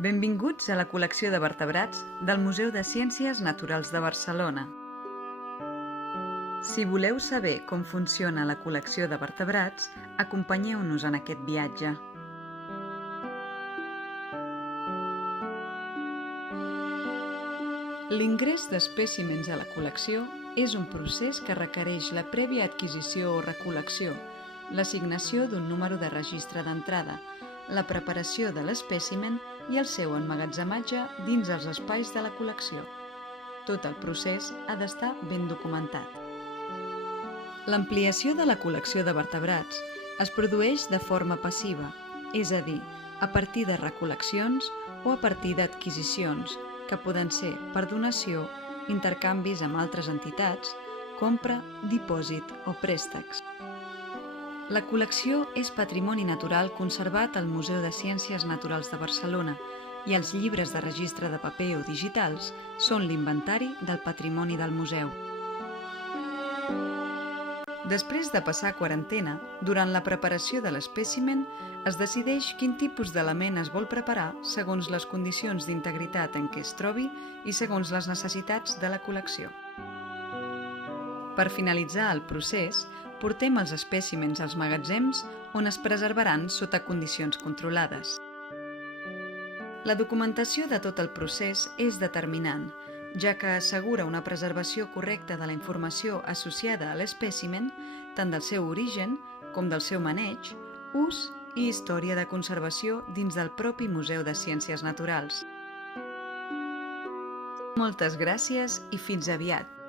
Benvinguts a la col·lecció de vertebrats del Museu de Ciències Naturals de Barcelona. Si voleu saber com funciona la col·lecció de vertebrats, acompanyeu-nos en aquest viatge. L'ingrés d'espècimens a la col·lecció és un procés que requereix la prèvia adquisició o recol·lecció, l'assignació d'un número de registre d'entrada, la preparació de l'espècimen i el seu emmagatzematge dins els espais de la col·lecció. Tot el procés ha d'estar ben documentat. L'ampliació de la col·lecció de vertebrats es produeix de forma passiva, és a dir, a partir de recol·leccions o a partir d'adquisicions, que poden ser per donació, intercanvis amb altres entitats, compra, dipòsit o préstecs. La col·lecció és patrimoni natural conservat al Museu de Ciències Naturals de Barcelona i els llibres de registre de paper o digitals són l'inventari del patrimoni del museu. Després de passar quarantena, durant la preparació de l'espècimen, es decideix quin tipus d'element es vol preparar segons les condicions d'integritat en què es trobi i segons les necessitats de la col·lecció. Per finalitzar el procés, portem els espècimens als magatzems on es preservaran sota condicions controlades. La documentació de tot el procés és determinant, ja que assegura una preservació correcta de la informació associada a l'espècimen, tant del seu origen com del seu maneig, ús i història de conservació dins del propi Museu de Ciències Naturals. Moltes gràcies i fins aviat!